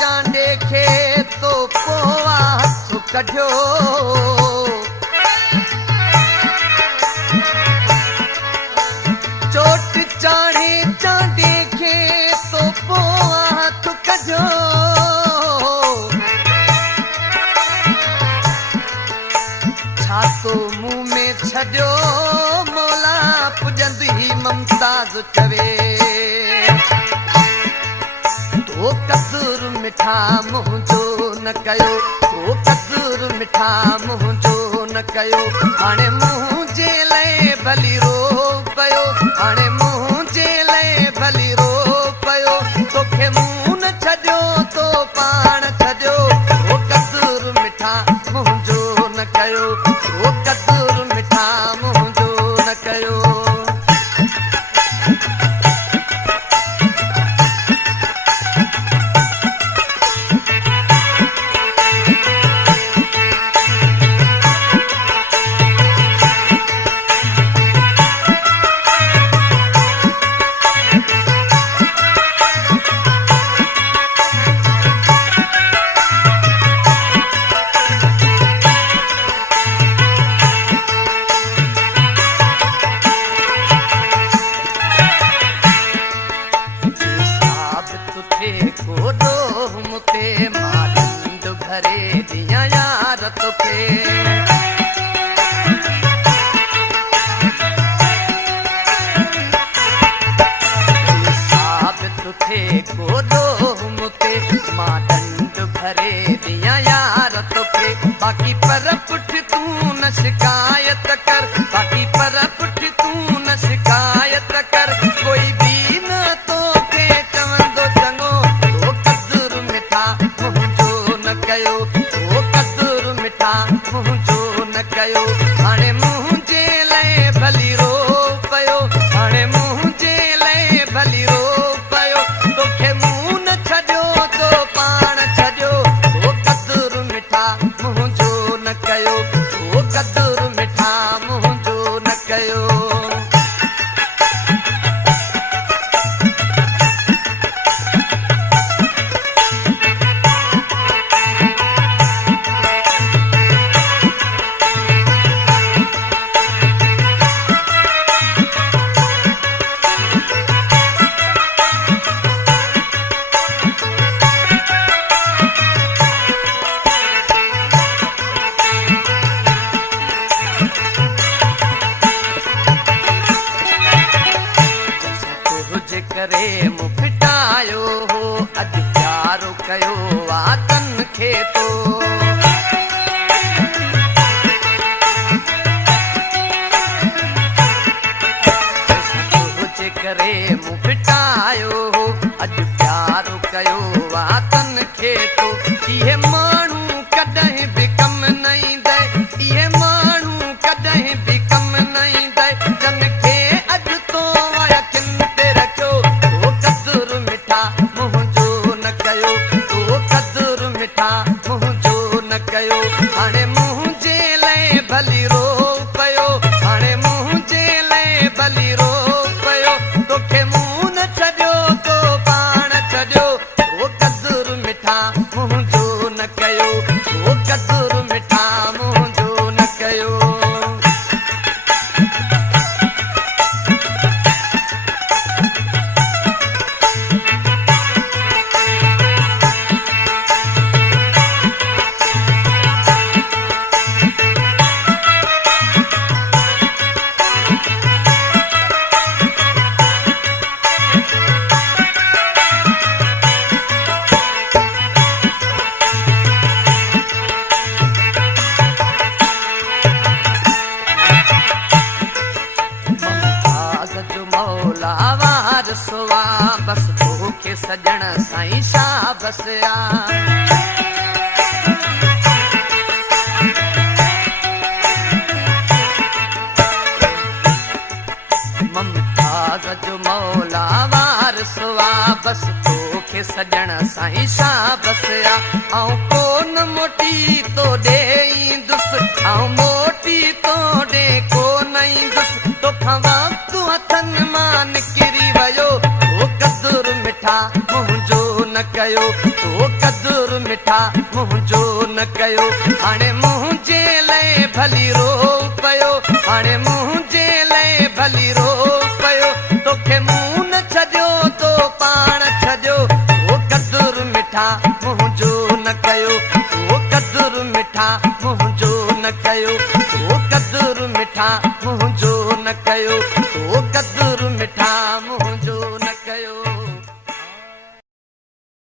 चांडे खे तो पोआ हथ कढियो चोट चाढ़े चांडे खे तो पोआ हथ कढियो छा तो मुंह में छॾियो मौला पुॼंदी ममताज़ चवे तो कसूर मिठा मुंहिंजो न कयो तो कसूर मिठा मुंहिंजो न कयो हाणे मुंहिंजे लाइ भली रो पियो हाणे मुंहिंजे लाइ भली रो पियो तोखे मुंहुं न छॾियो तो पाण छॾियो तो कसूर मिठा मुंहिंजो न कयो तो कसूर मिठा मुंहिंजो न कयो बाकी पर पुठ तू न शिकायत कर बाकी पर पुठ तू न शिकायत कर कोई भी न तो के चवंदो चङो तो कसूर मिठा मुंहिंजो न कयो तो कसूर मिठा मुंहिंजो न कयो हाणे मुंहिंजे लाइ भली रो पियो हाणे मुंहिंजे लाइ भली रो पियो तोखे मुंहुं न छॾियो तो पाण छॾियो तो कसूर मिठा मुंहिंजो न कयो तो कसूर मिठा मुंहिंजो न कयो करे मूं फिटायो हो अॼु प्यारो कयो वातन खे तो तुंहिंजे करे मूं फिटायो हो अॼु प्यारो कयो वातन खे तो इहे माण्हू कॾहिं बि कम न ईंदे इहे माण्हू कॾहिं बि कम न ईंदे जन खे अॼु तो अखियुनि ते रखियो तो कसूर मिठा मुंहिंजो न कयो तो कसूर मिठा मुंहिंजो न कयो हाणे मुंहिंजे लाइ भली रो पियो हाणे मुंहिंजे लाइ भली रो पियो तोखे मुंहुं न छॾियो तो पाण छॾियो तो कसूर मिठा मुंहिंजो न कयो तो कसूर मिठा मुंहिंजो न कयो बस तोखे सजण साईं शाबस आ ममताज़ जो मौला वारिस आ बस तोखे सजण साईं शाबस आ ऐं कोन मोटी तो ॾे ईंदुसि ऐं मोटी तो ॾे कोन ईंदुसि तोखां वक़्तु हथनि मां निकिरी वियो तो कसूर मिठा मुंहिंजो न कयो तो मिठा मुंहिंजो न कयो हाणे मुंहिंजे लाइ भली रो पियो हाणे मुंहिंजे लाइ भली रो पियो तोखे मूं न छॾियो तो पाण छॾियो ओ कदुर मिठा मुंहिंजो न कयो ओ कदुर मिठा मुंहिंजो न कयो ओ कदुर मिठा